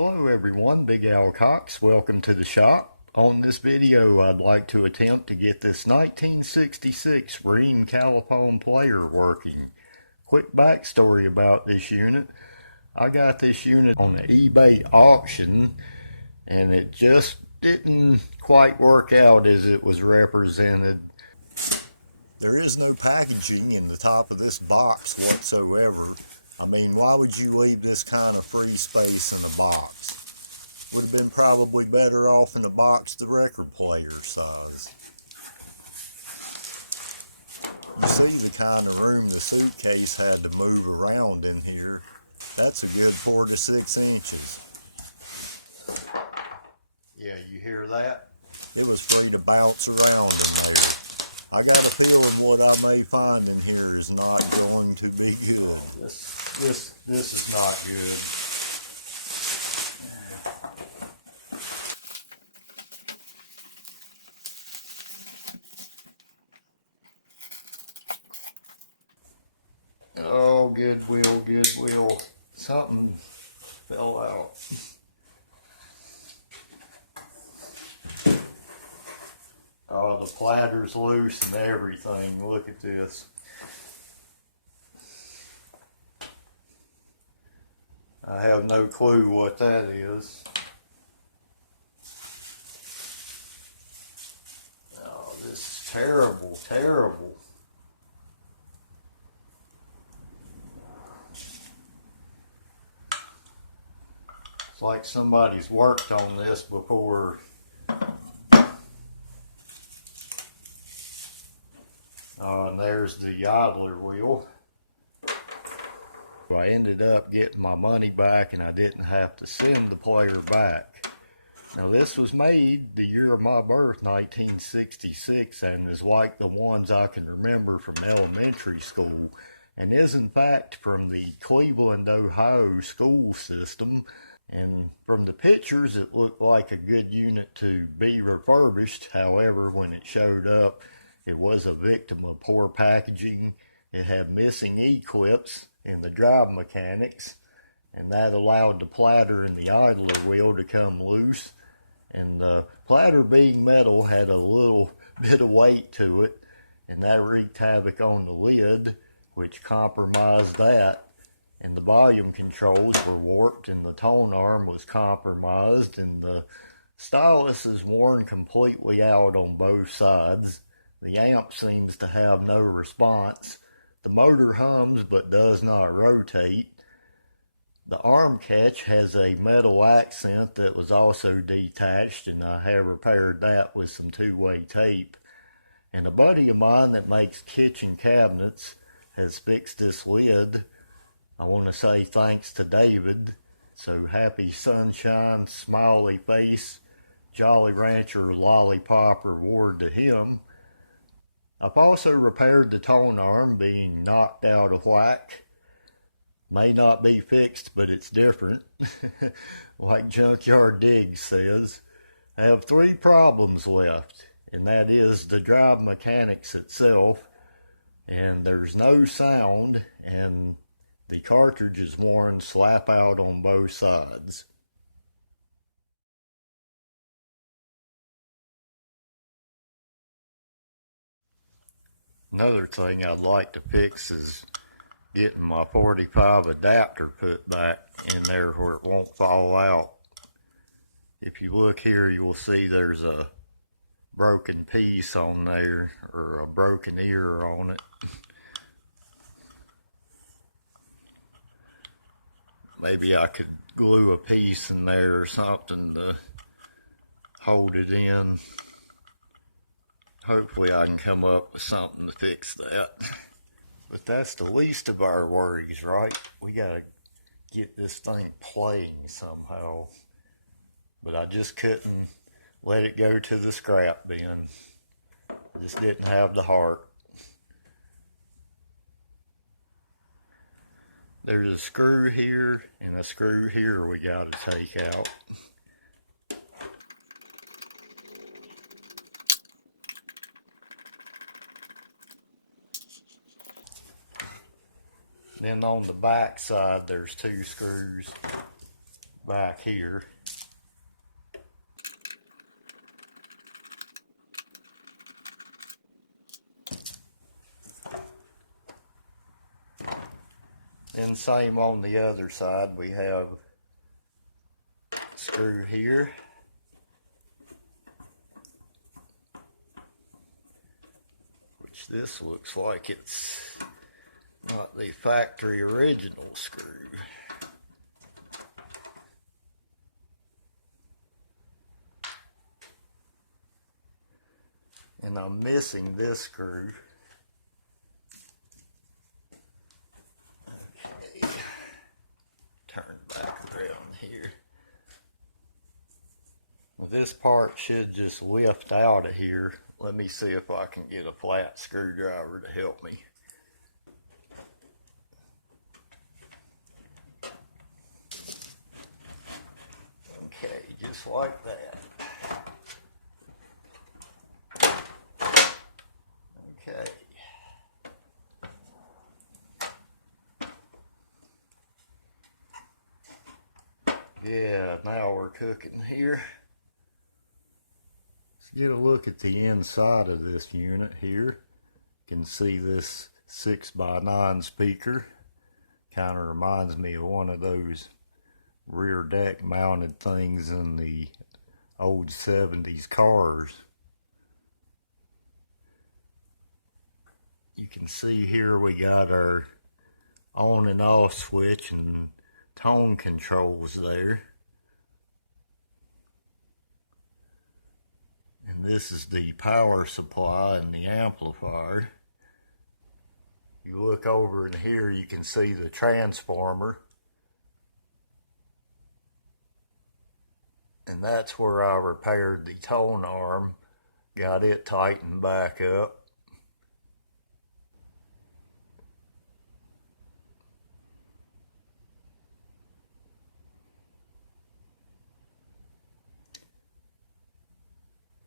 Hello everyone, Big Allen Cox. Welcome to the shop. On this video I'd like to attempt to get this 1966 Rheem Califone player working. Quick backstory about this unit. I got this unit on the eBay auction and it just didn't quite work out as it was represented. There is no packaging in the top of this box whatsoever. I mean, why would you leave this kind of free space in a box? Would have been probably better off in a box the record player size. You see the kind of room the suitcase had to move around in here. That's a good 4 to 6 inches. Yeah, you hear that? It was free to bounce around in there. I got a feeling what I may find in here is not going to be good. This is not good. Oh, Goodwill. Something fell out. Oh, the platter's loose and everything. Look at this. I have no clue what that is. Oh, this is terrible, terrible. It's like somebody's worked on this before. And there's the idler wheel. I ended up getting my money back and I didn't have to send the player back. Now this was made the year of my birth, 1966, and is like the ones I can remember from elementary school, and is in fact from the Cleveland, Ohio school system. And from the pictures it looked like a good unit to be refurbished. However, when it showed up, it was a victim of poor packaging. It had missing E-clips in the drive mechanics, and that allowed the platter and the idler wheel to come loose. And the platter, being metal, had a little bit of weight to it, and that wreaked havoc on the lid, which compromised that. And the volume controls were warped, and the tone arm was compromised, and the stylus is worn completely out on both sides. The amp seems to have no response. The motor hums but does not rotate. The arm catch has a metal accent that was also detached, and I have repaired that with some two-way tape. And a buddy of mine that makes kitchen cabinets has fixed this lid. I want to say thanks to David. So happy sunshine, smiley face, Jolly Rancher lollipop reward to him. I've also repaired the tone arm being knocked out of whack. May not be fixed, but it's different. Like Junkyard Diggs says. I have 3 problems left, and that is the drive mechanics itself, and there's no sound, and the cartridge is worn slap out on both sides. Another thing I'd like to fix is getting my 45 adapter put back in there where it won't fall out. If you look here, you will see there's a broken piece on there, or a broken ear on it. Maybe I could glue a piece in there or something to hold it in. Hopefully I can come up with something to fix that. But that's the least of our worries, right? We gotta get this thing playing somehow. But I just couldn't let it go to the scrap bin. I just didn't have the heart. There's a screw here and a screw here we gotta take out. Then on the back side there's 2 screws. back here. Then same on the other side, we have a screw here. Which this looks like it's not the factory original screw. And I'm missing this screw. Okay, turn back around here. Well, this part should just lift out of here. Let me see if I can get a flat screwdriver to help me. Okay, just like that. Okay. Yeah, now we're cooking here. Let's get a look at the inside of this unit here. You can see this 6x9 speaker. Kind of reminds me of one of those rear deck mounted things in the old 70s cars. You can see here we got our on and off switch and tone controls there. And this is the power supply and the amplifier. You look over in here, you can see the transformer. And that's where I repaired the tone arm, got it tightened back up.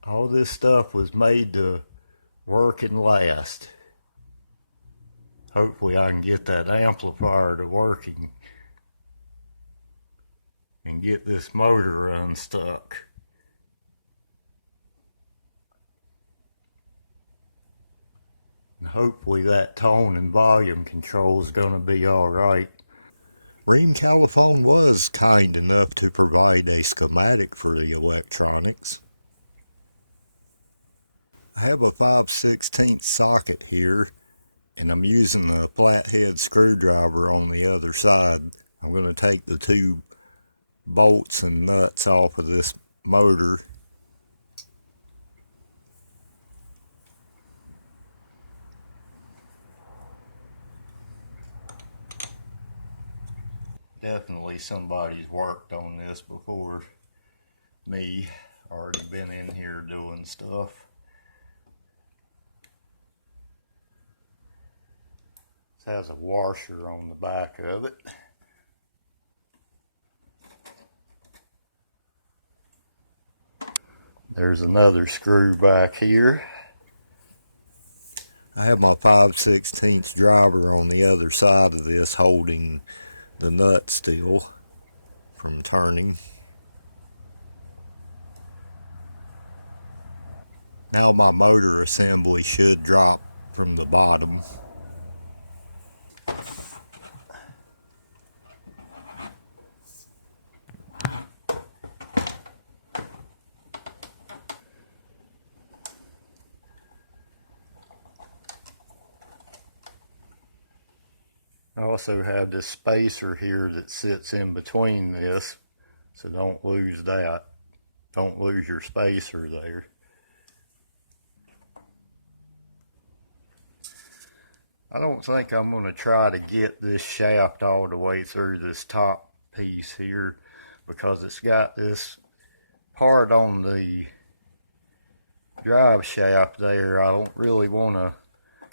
All this stuff was made to work and last. Hopefully I can get that amplifier to working and get this motor unstuck. And hopefully that tone and volume control is going to be alright. Rheem Califone was kind enough to provide a schematic for the electronics. I have a 5/16 socket here, and I'm using a flathead screwdriver on the other side. I'm going to take the two bolts and nuts off of this motor. Definitely somebody's worked on this before me, already been in here doing stuff. This has a washer on the back of it. There's another screw back here. I have my 5/16 driver on the other side of this holding the nut still from turning. Now my motor assembly should drop from the bottom. I also have this spacer here that sits in between this, so don't lose that. Don't lose your spacer there. I don't think I'm going to try to get this shaft all the way through this top piece here, because it's got this part on the drive shaft there. I don't really want to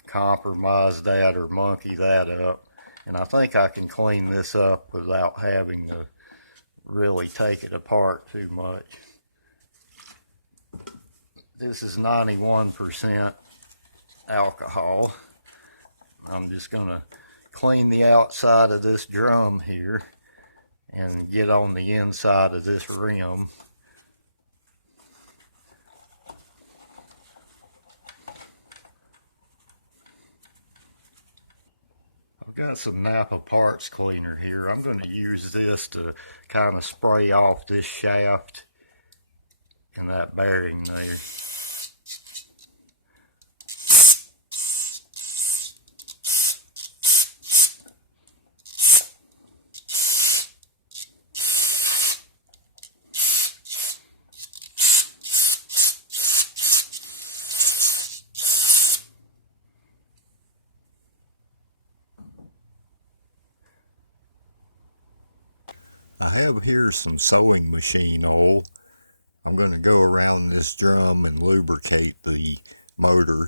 compromise that or monkey that up. And I think I can clean this up without having to really take it apart too much. This is 91% alcohol. I'm just going to clean the outside of this drum here and get on the inside of this rim. I've got some NAPA parts cleaner here. I'm going to use this to kind of spray off this shaft and that bearing there. I have here some sewing machine oil. I'm going to go around this drum and lubricate the motor.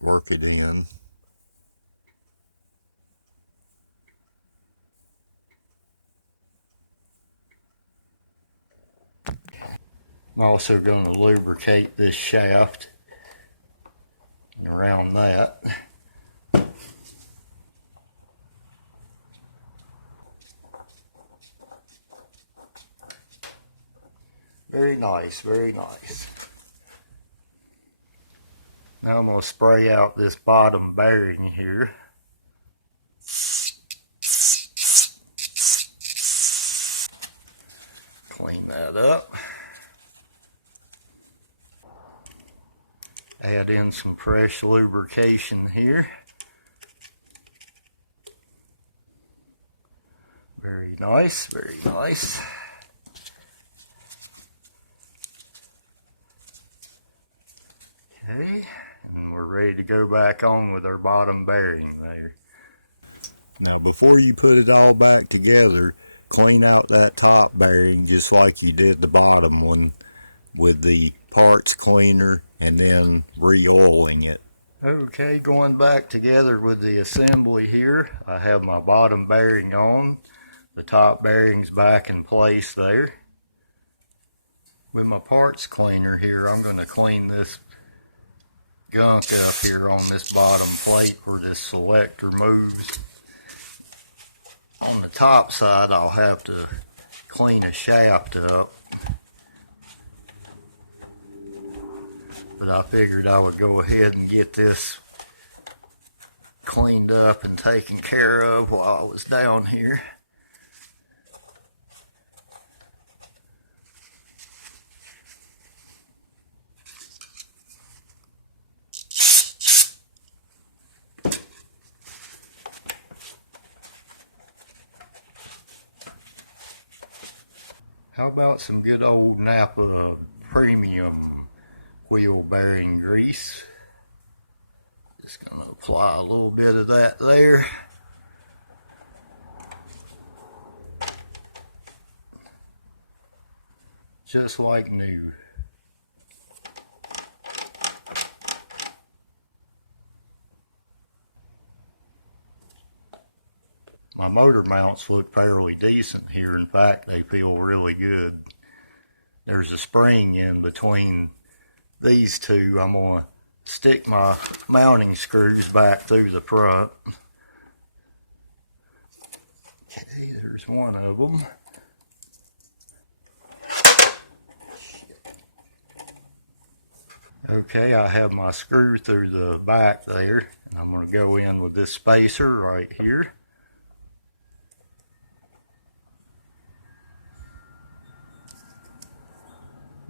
Work it in. I'm also going to lubricate this shaft and around that. Very nice, very nice. Now I'm going to spray out this bottom bearing here. Clean that up. Add in some fresh lubrication here. Very nice, very nice. Okay, and we're ready to go back on with our bottom bearing there. Now before you put it all back together, clean out that top bearing just like you did the bottom one with the parts cleaner and then re-oiling it. Okay, going back together with the assembly here, I have my bottom bearing on, the top bearing's back in place there. With my parts cleaner here, I'm going to clean this gunk up here on this bottom plate where this selector moves. On the top side, I'll have to clean a shaft up, but I figured I would go ahead and get this cleaned up and taken care of while I was down here. How about some good old NAPA premium wheel bearing grease? Just going to apply a little bit of that there. Just like new. My motor mounts look fairly decent here. In fact, they feel really good. There's a spring in between these two. I'm going to stick my mounting screws back through the front. Okay, there's one of them. Okay, I have my screw through the back there, and I'm going to go in with this spacer right here.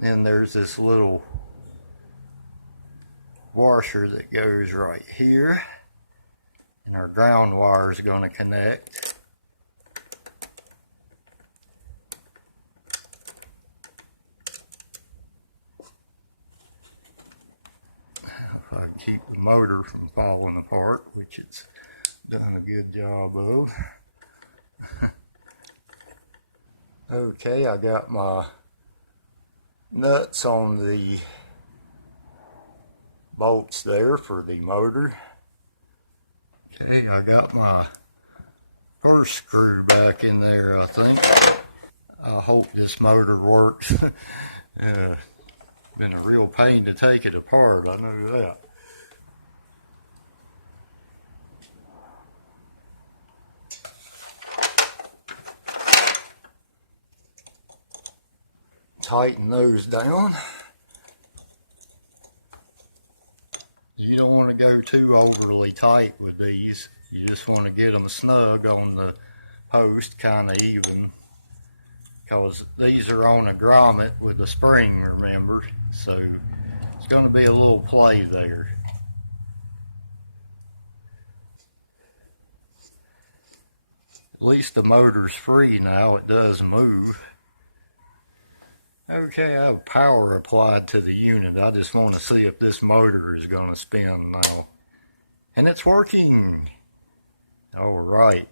Then there's this little washer that goes right here, and our ground wire is going to connect. If I keep the motor from falling apart, which it's done a good job of. Okay, I got my nuts on the bolts there for the motor. Okay, I got my first screw back in there, I think. I hope this motor works. Been a real pain to take it apart, I know that. Tighten those down. You don't want to go too overly tight with these. You just want to get them snug on the post, kind of even, because these are on a grommet with a spring, remember, so it's going to be a little play there. At least the motor's free now, it does move. Okay, I have power applied to the unit. I just want to see if this motor is going to spin now. And it's working! Alright.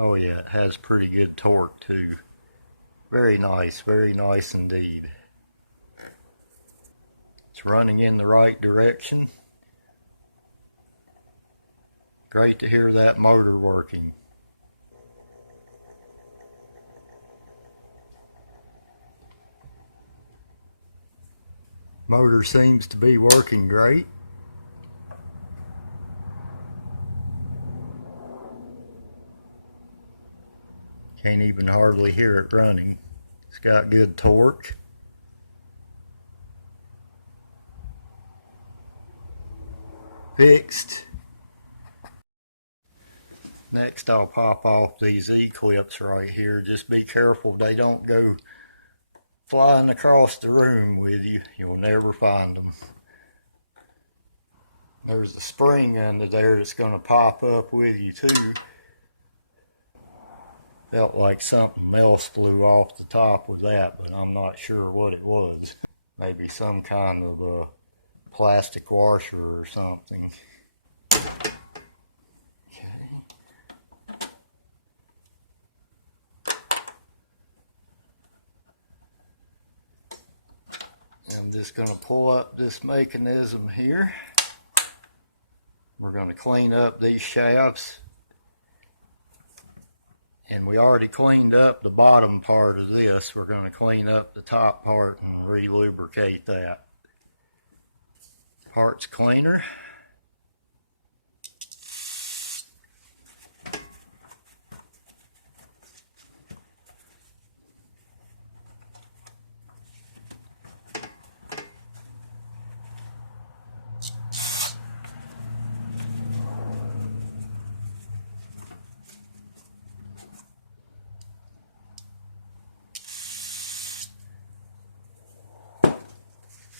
Oh yeah, it has pretty good torque too. Very nice indeed. It's running in the right direction. Great to hear that motor working. Motor seems to be working great. Can't even hardly hear it running. It's got good torque. Fixed. Next I'll pop off these E-clips right here. Just be careful they don't go flying across the room with you. You'll never find them. There's a spring under there that's going to pop up with you too. Felt like something else flew off the top with that, but I'm not sure what it was. Maybe some kind of a plastic washer or something. I'm just going to pull up this mechanism here. We're going to clean up these shafts. And we already cleaned up the bottom part of this. We're going to clean up the top part and re-lubricate that. Parts cleaner.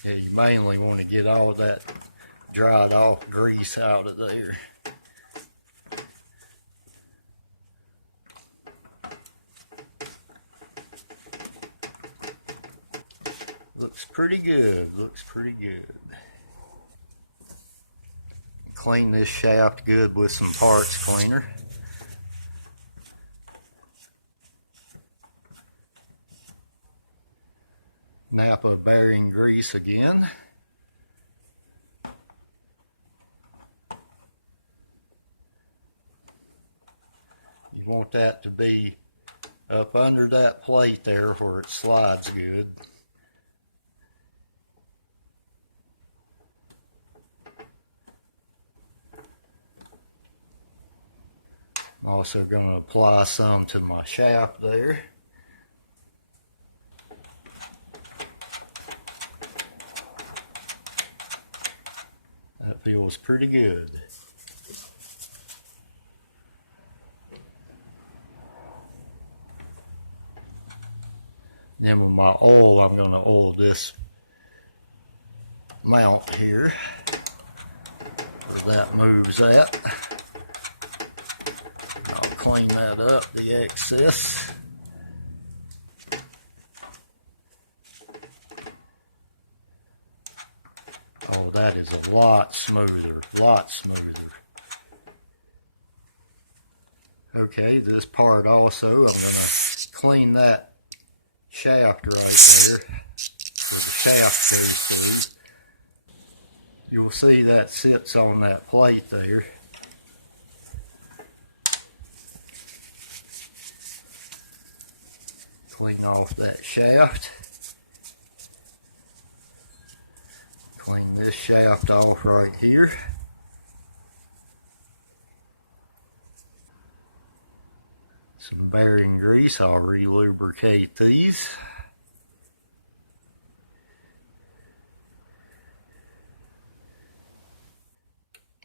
Yeah, you mainly want to get all that dried off grease out of there. Looks pretty good, looks pretty good. Clean this shaft good with some parts cleaner. NAPA bearing grease again. You want that to be up under that plate there where it slides good. I'm also going to apply some to my shaft there. That feels pretty good. Then with my oil, I'm going to oil this mount here, where that moves at. I'll clean that up, the excess. Oh, that is a lot smoother, lot smoother. Okay, this part also, I'm going to clean that shaft right there, where the shaft goes through. You'll see that sits on that plate there. Clean off that shaft. Clean this shaft off right here. some bearing grease. I'll re-lubricate these.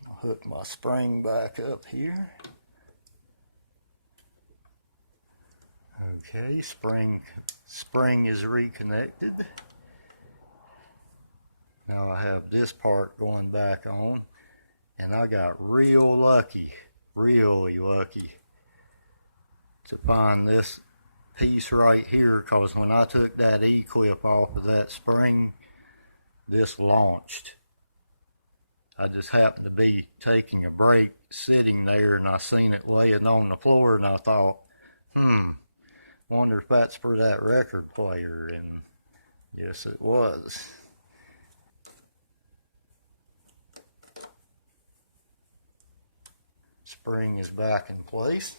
I'll hook my spring back up here. Okay, spring is reconnected. Now I have this part going back on, and I got real lucky, really lucky to find this piece right here, because when I took that E-clip off of that spring, this launched. I just happened to be taking a break sitting there, and I seen it laying on the floor, and I thought, wonder if that's for that record player, and yes it was. Spring is back in place.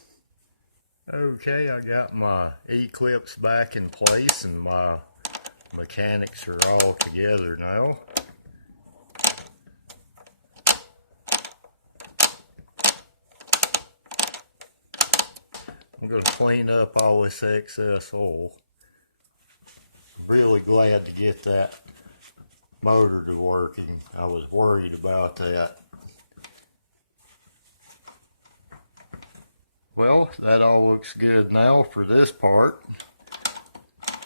Okay, I got my E-clips back in place and my mechanics are all together now. I'm going to clean up all this excess oil. I'm really glad to get that motor to working. I was worried about that. Well, that all looks good now for this part.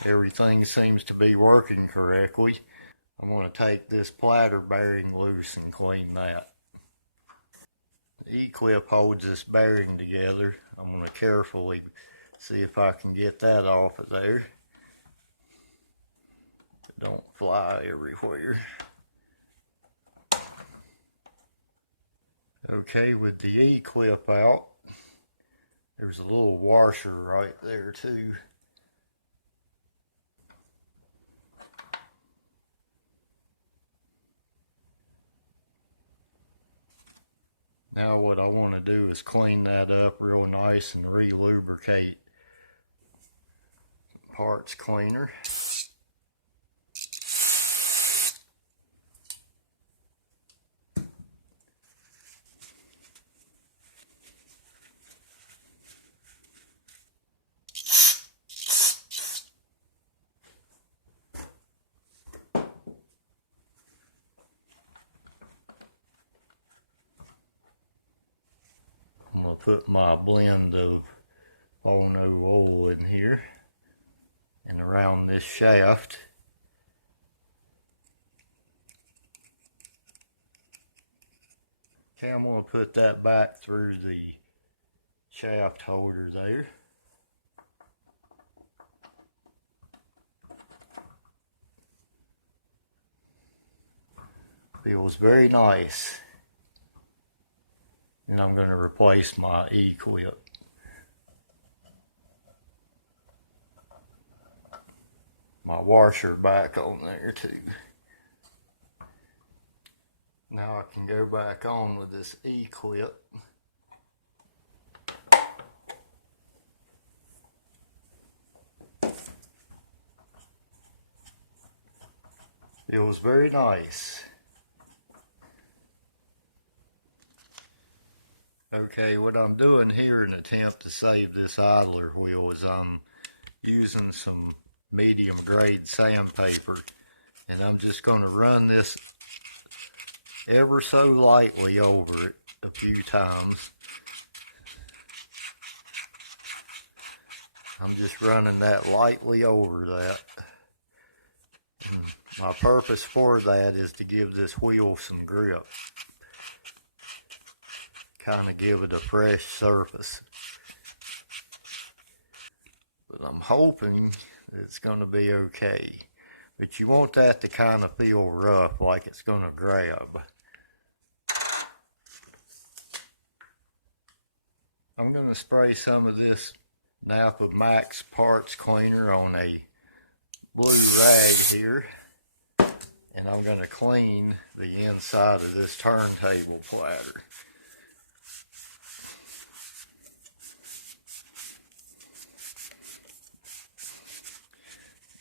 Everything seems to be working correctly. I'm going to take this platter bearing loose and clean that. The E-clip holds this bearing together. I'm going to carefully see if I can get that off of there. It don't fly everywhere. Okay, with the E-clip out, there's a little washer right there too. Now what I want to do is clean that up real nice and re-lubricate parts cleaner. Put my blend of Ono oil in here and around this shaft. Okay, I'm going to put that back through the shaft holder there. Feels very nice. And I'm going to replace my E-clip. My washer back on there too. Now I can go back on with this E-clip. Feels very nice. Okay, what I'm doing here in an attempt to save this idler wheel is I'm using some medium grade sandpaper, and I'm just going to run this ever so lightly over it a few times. I'm just running that lightly over that. And my purpose for that is to give this wheel some grip. Kind of give it a fresh surface. But I'm hoping it's going to be okay. But you want that to kind of feel rough, like it's going to grab. I'm going to spray some of this NAPA Max parts cleaner on a blue rag here. And I'm going to clean the inside of this turntable platter.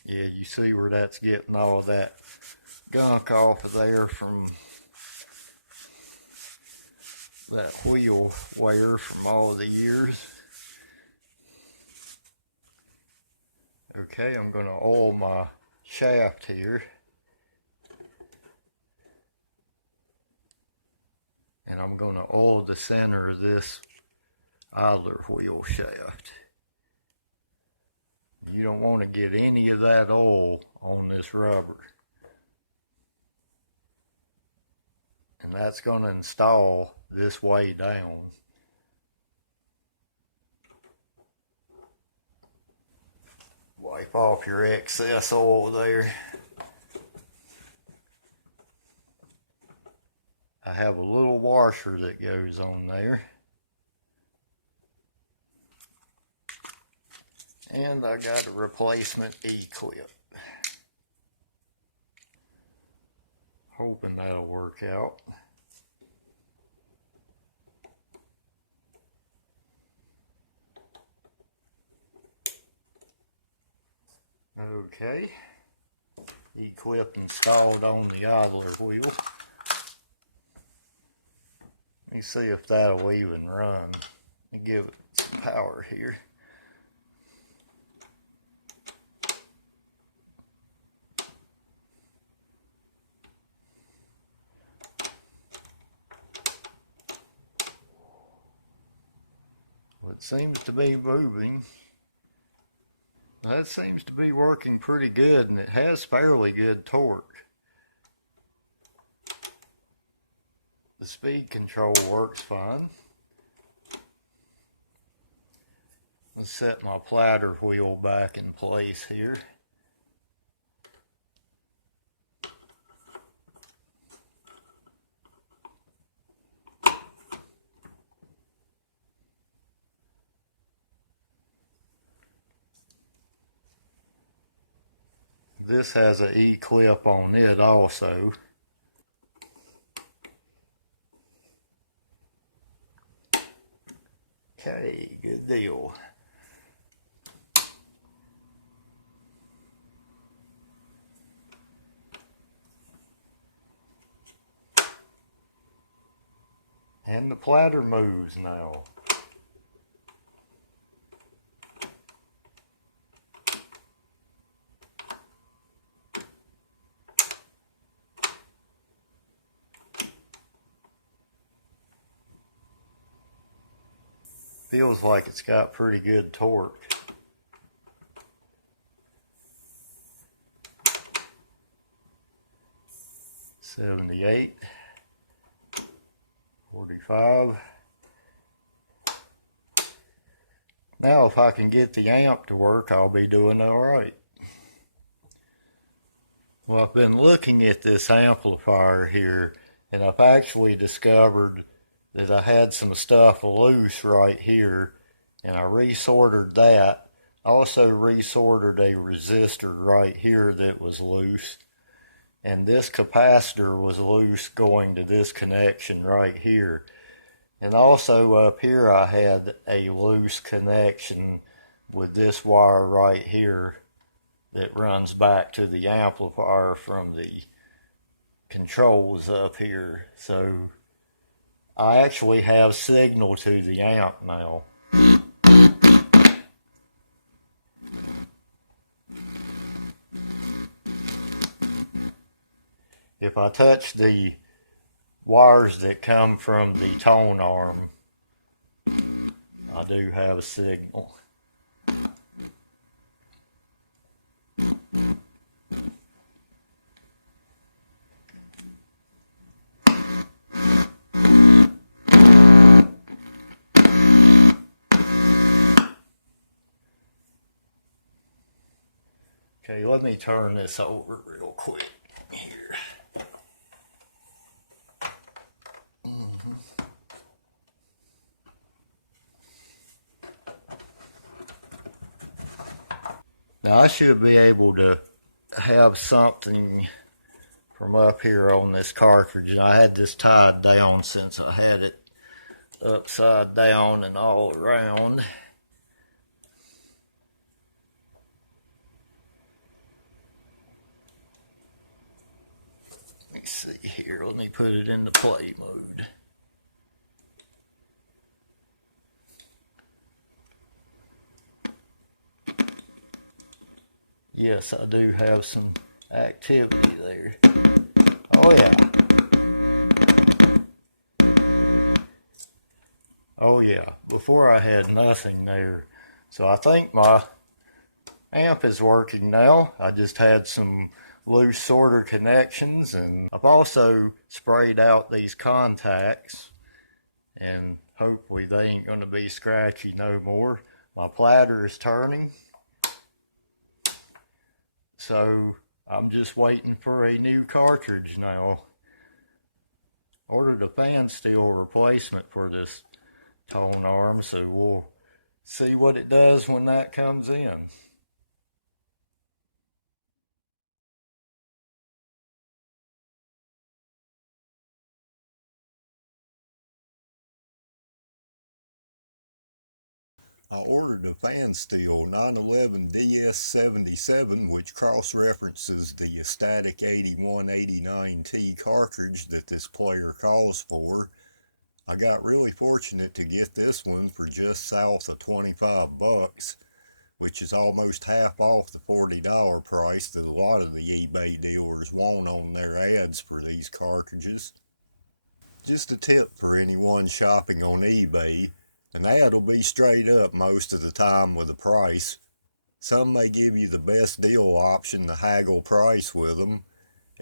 Yeah, you see where that's getting all of that gunk off of there from that wheel wear from all of the years. Okay, I'm going to oil my shaft here. And I'm going to oil the center of this idler wheel shaft. You don't want to get any of that oil on this rubber. And that's going to install this way down. Wipe off your excess oil there. I have a little washer that goes on there. And I got a replacement E-clip. Hoping that'll work out. Okay. E-clip installed on the idler wheel. Let me see if that'll even run. Let me give it some power here. Well, it seems to be moving. That seems to be working pretty good, and it has fairly good torque. The speed control works fine. Let's set my platter wheel back in place here. This has an E-clip on it also. Okay, good deal. And the platter moves now. Feels like it's got pretty good torque. $78, $45. Now if I can get the amp to work, I'll be doing all right. Well, I've been looking at this amplifier here, and I've actually discovered that I had some stuff loose right here, and I resorted that. I also resorted a resistor right here that was loose, and this capacitor was loose going to this connection right here. And also up here I had a loose connection with this wire right here that runs back to the amplifier from the controls up here. So I actually have signal to the amp now. If I touch the wires that come from the tone arm, I do have a signal. Okay, let me turn this over real quick here. Now I should be able to have something from up here on this cartridge. I had this tied down since I had it upside down and all around. Let me see here, let me put it into play mode. Yes, I do have some activity there. Oh yeah. Oh yeah. Before I had nothing there. So I think my amp is working now. I just had some loose sorter connections, and I've also sprayed out these contacts, and hopefully they ain't going to be scratchy no more. My platter is turning, so I'm just waiting for a new cartridge now. Ordered a Pfanstiehl replacement for this tone arm, so we'll see what it does when that comes in. I ordered a Pfanstiehl 911 DS77, which cross-references the static 8189T cartridge that this player calls for. I got really fortunate to get this one for just south of 25 bucks, which is almost half off the $40 price that a lot of the eBay dealers want on their ads for these cartridges. Just a tip for anyone shopping on eBay, an ad will be straight up most of the time with a price. Some may give you the best deal option to haggle price with them.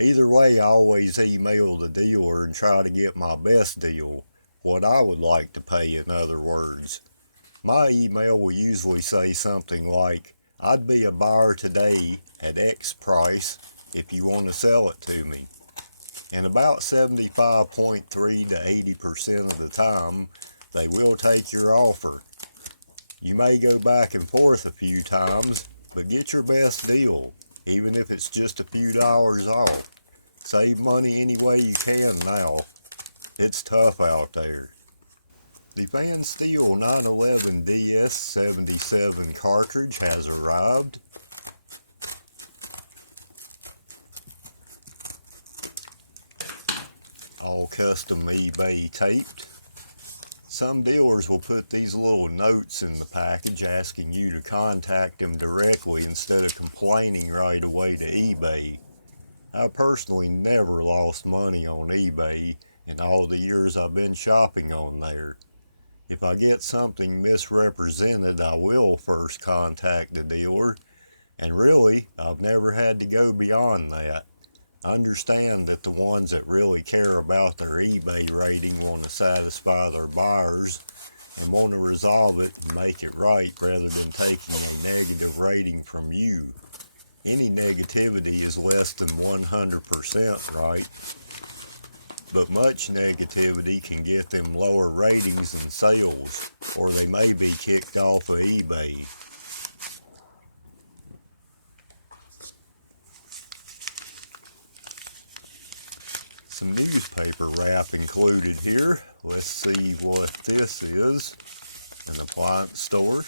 Either way, I always email the dealer and try to get my best deal, what I would like to pay in other words. My email will usually say something like, I'd be a buyer today at X price if you want to sell it to me. And about 75.3 to 80% of the time, they will take your offer. You may go back and forth a few times, but get your best deal, even if it's just a few dollars off. Save money any way you can now. It's tough out there. The Pfanstiehl 911 DS77 cartridge has arrived. All custom eBay taped. Some dealers will put these little notes in the package asking you to contact them directly instead of complaining right away to eBay. I personally never lost money on eBay in all the years I've been shopping on there. If I get something misrepresented, I will first contact the dealer, and really, I've never had to go beyond that. I understand that the ones that really care about their eBay rating want to satisfy their buyers and want to resolve it and make it right rather than taking a negative rating from you. Any negativity is less than 100% right, but much negativity can get them lower ratings and sales, or they may be kicked off of eBay. Some newspaper wrap included here. Let's see what this is. An appliance store.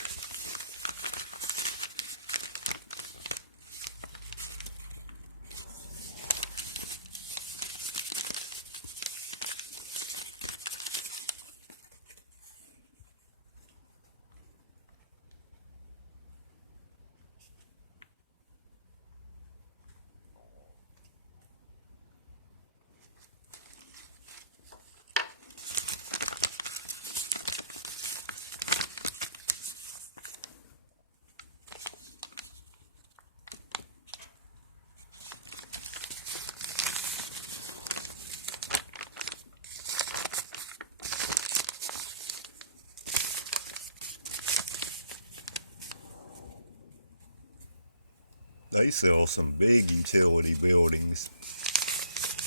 They sell some big utility buildings.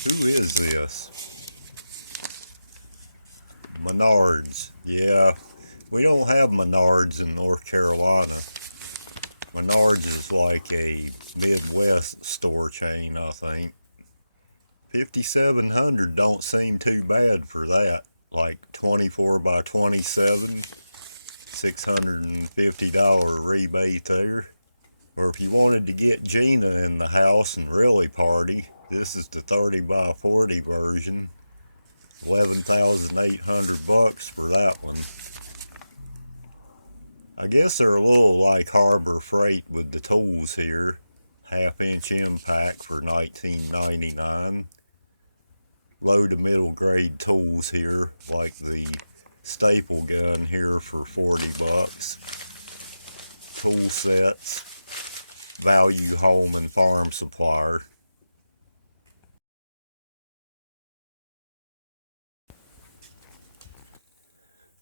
Who is this? Menards. Yeah, we don't have Menards in North Carolina. Menards is like a Midwest store chain, I think. 5,700 don't seem too bad for that. Like 24 by 27, $650 rebate there. Or if you wanted to get Gina in the house and really party, this is the 30 by 40 version. 11,800 bucks for that one. I guess they're a little like Harbor Freight with the tools here. half-inch impact for $19.99. Low to middle grade tools here, like the staple gun here for $40. Tool sets, value home and farm supplier.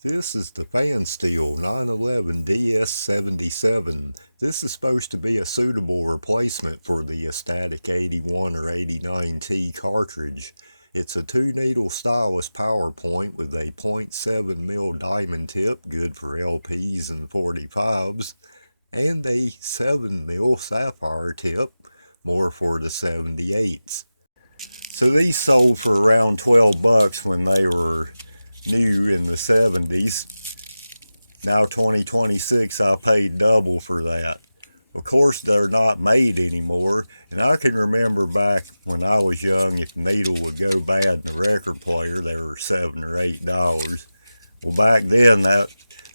This is the Pfanstiehl 911 DS77. This is supposed to be a suitable replacement for the static 81 or 89T cartridge. It's a 2-needle Stylus power point with a 0.7mm diamond tip, good for LPs and 45s, and a 7mm sapphire tip, more for the 78s. So these sold for around $12 when they were new in the 70s. Now 2026 I paid double for that. Of course they're not made anymore, and I can remember back when I was young, if the needle would go bad in the record player, they were $7 or $8. Well, back then that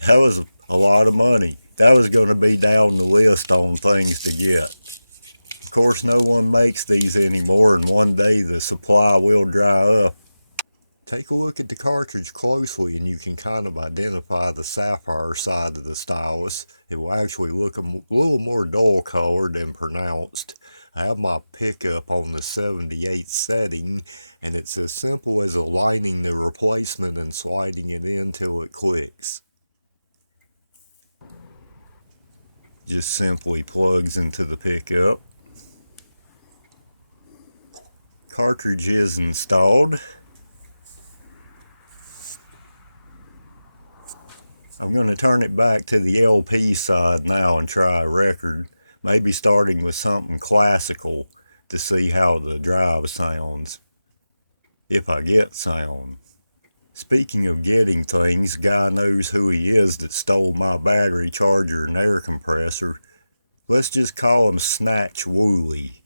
was a lot of money. That was going to be down the list on things to get. Of course no one makes these anymore, and one day the supply will dry up. Take a look at the cartridge closely and you can kind of identify the sapphire side of the Stylus. It will actually look a little more dull colored and pronounced. I have my pickup on the 78 setting, and it's as simple as aligning the replacement and sliding it in till it clicks. Just simply plugs into the pickup. Cartridge is installed. I'm going to turn it back to the LP side now and try a record, maybe starting with something classical to see how the drive sounds, if I get sound. Speaking of getting things, guy knows who he is that stole my battery charger and air compressor. Let's just call him Snatch Wooly.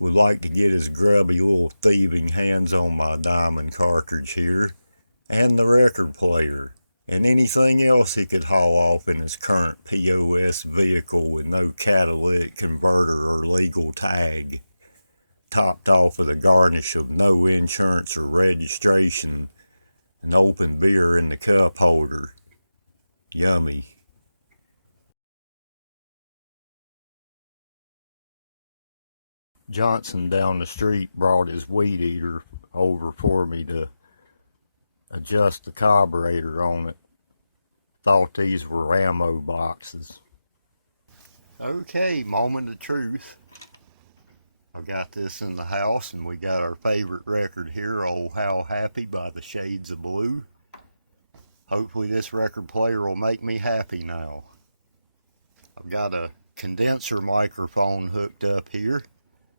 Would like to get his grubby little thieving hands on my diamond cartridge here, and the record player, and anything else he could haul off in his current POS vehicle with no catalytic converter or legal tag, topped off with a garnish of no insurance or registration, and open beer in the cup holder. Yummy. Johnson down the street brought his weed eater over for me to adjust the carburetor on it. Thought these were ammo boxes. Okay, moment of truth. I've got this in the house, and we got our favorite record here, Old How Happy by the Shades of Blue. Hopefully this record player will make me happy now. I've got a condenser microphone hooked up here,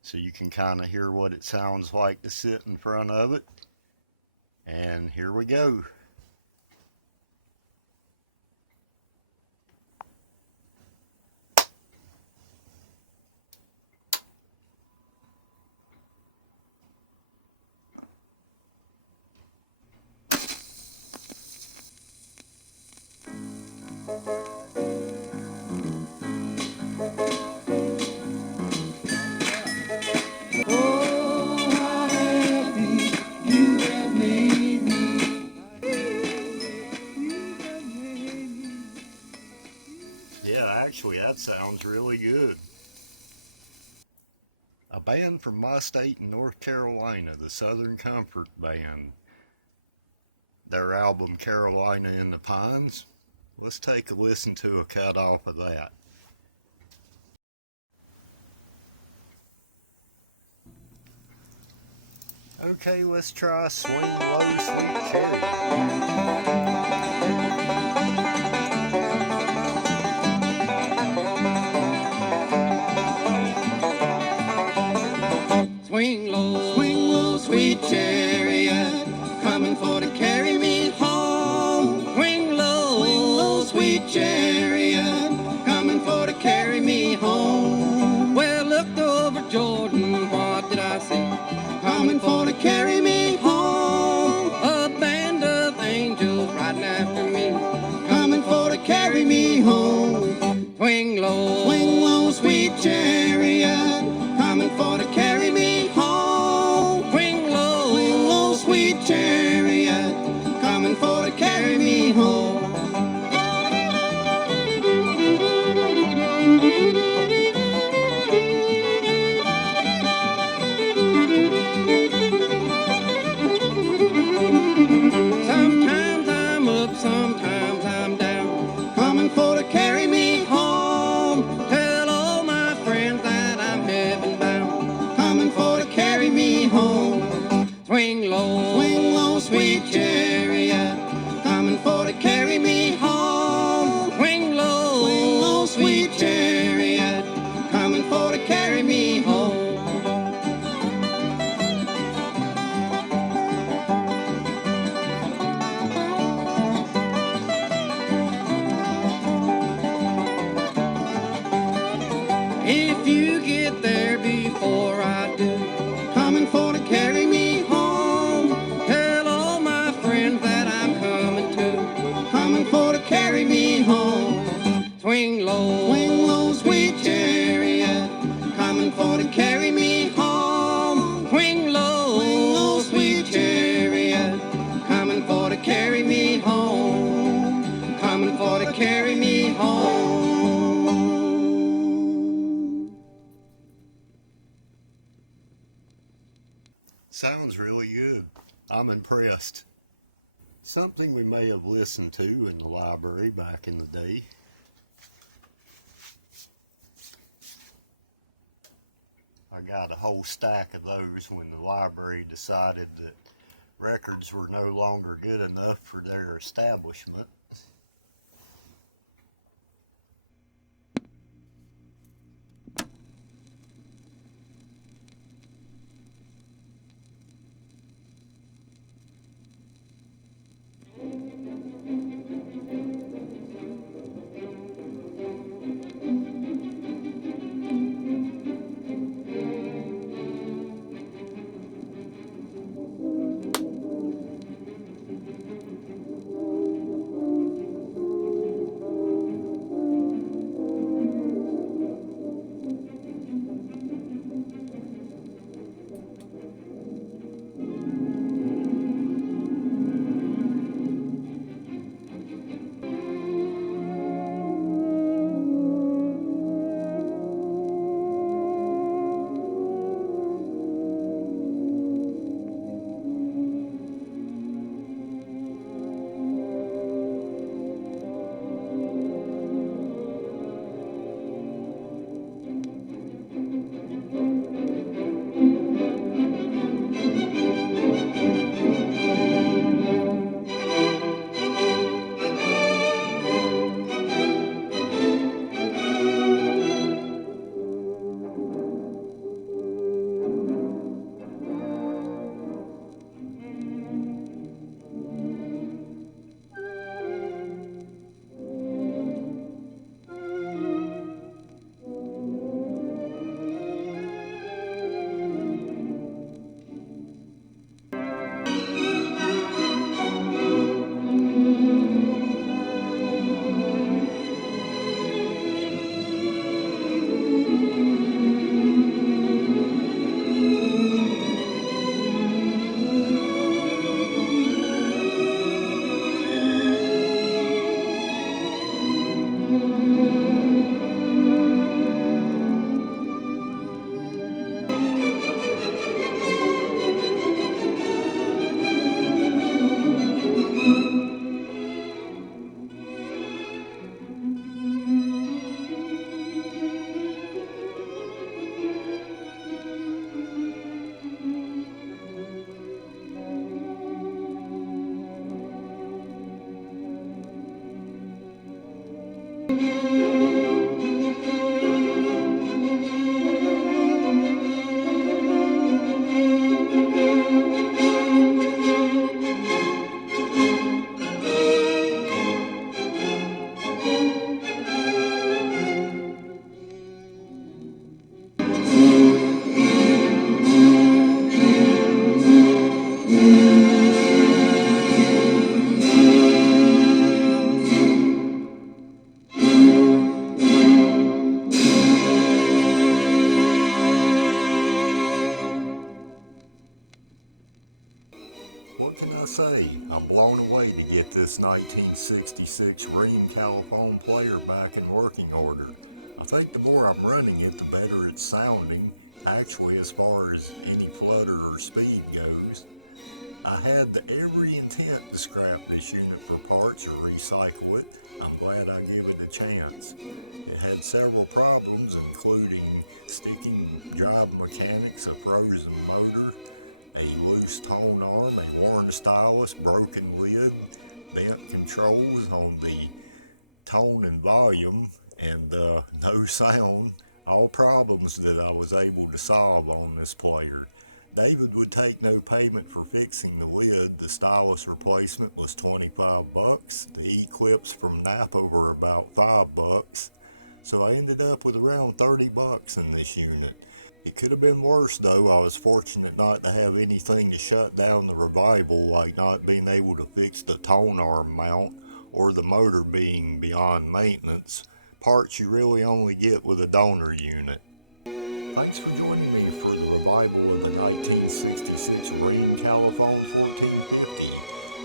so you can kind of hear what it sounds like to sit in front of it. And here we go. Actually, that sounds really good. A band from my state in North Carolina, the Southern Comfort Band. Their album, Carolina in the Pines. Let's take a listen to a cut off of that. Okay, let's try Swing Low, Sweet Cherry. Swing low, sweet chariot, coming for to carry me home. Swing low, sweet chariot, coming for to carry me home. Well, looked over Jordan, what did I see? Coming for to carry me home. A band of angels coming for to carry me home. Tell all my friends that I'm heaven bound, coming for to carry me home. Swing low, sweet chariot, coming for to carry me home. Swing low, sweet chariot, coming for to carry me home. If you get there before I do, coming for to carry me home. Tell all my friends that I'm coming too, coming for to carry me home. Swing low, sweet chariot, coming for to carry me home. Swing low, sweet chariot, coming for to carry me home, coming for to carry me home. Sounds really good. I'm impressed. Something we may have listened to in the library back in the day. I got a whole stack of those when the library decided that records were no longer good enough for their establishment. say, I'm blown away to get this 1966 Rheem Califone player back in working order. I think the more I'm running it, the better it's sounding, actually as far as any flutter or speed goes. I had every intent to scrap this unit for parts or recycle it. I'm glad I give it a chance. It had several problems, including sticking job mechanics, a frozen motor, a loose tone arm, a worn stylus, broken lid, bent controls on the tone and volume, and no sound. All problems that I was able to solve on this player. David would take no payment for fixing the lid. The stylus replacement was $25. The E-clips from NAPA were about $5. So I ended up with around $30 in this unit. It could have been worse though. I was fortunate not to have anything to shut down the revival, like not being able to fix the tone arm mount or the motor being beyond maintenance. Parts you really only get with a donor unit. Thanks for joining me for the revival of the 1966 Rheem Califone 1450.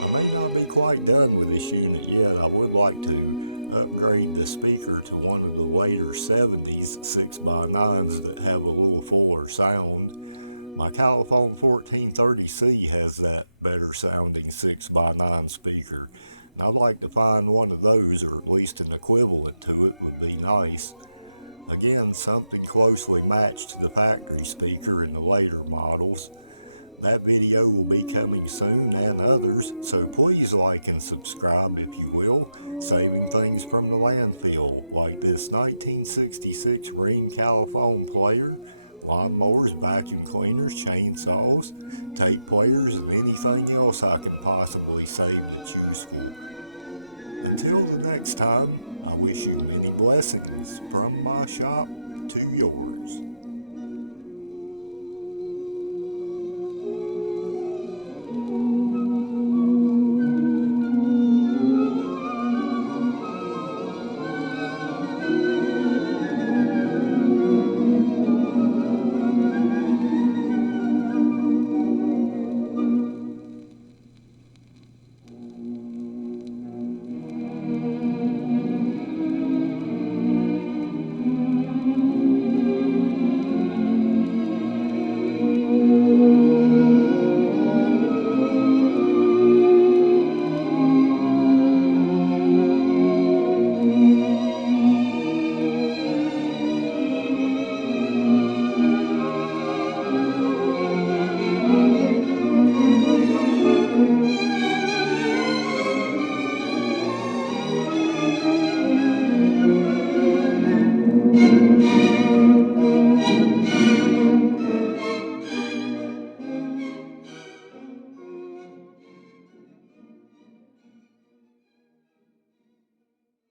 I may not be quite done with this unit yet. I would like to upgrade the speaker to one of the later 70s 6x9s that have a little fuller sound. My Califone 1430C has that better sounding 6x9 speaker. And I'd like to find one of those, or at least an equivalent to it would be nice. Again, something closely matched to the factory speaker in the later models. That video will be coming soon, and others, so please like and subscribe if you will. Saving things from the landfill, like this 1966 Rheem Califone player, lawnmowers, vacuum cleaners, chainsaws, tape players, and anything else I can possibly save that's useful. Until the next time, I wish you many blessings from my shop to yours.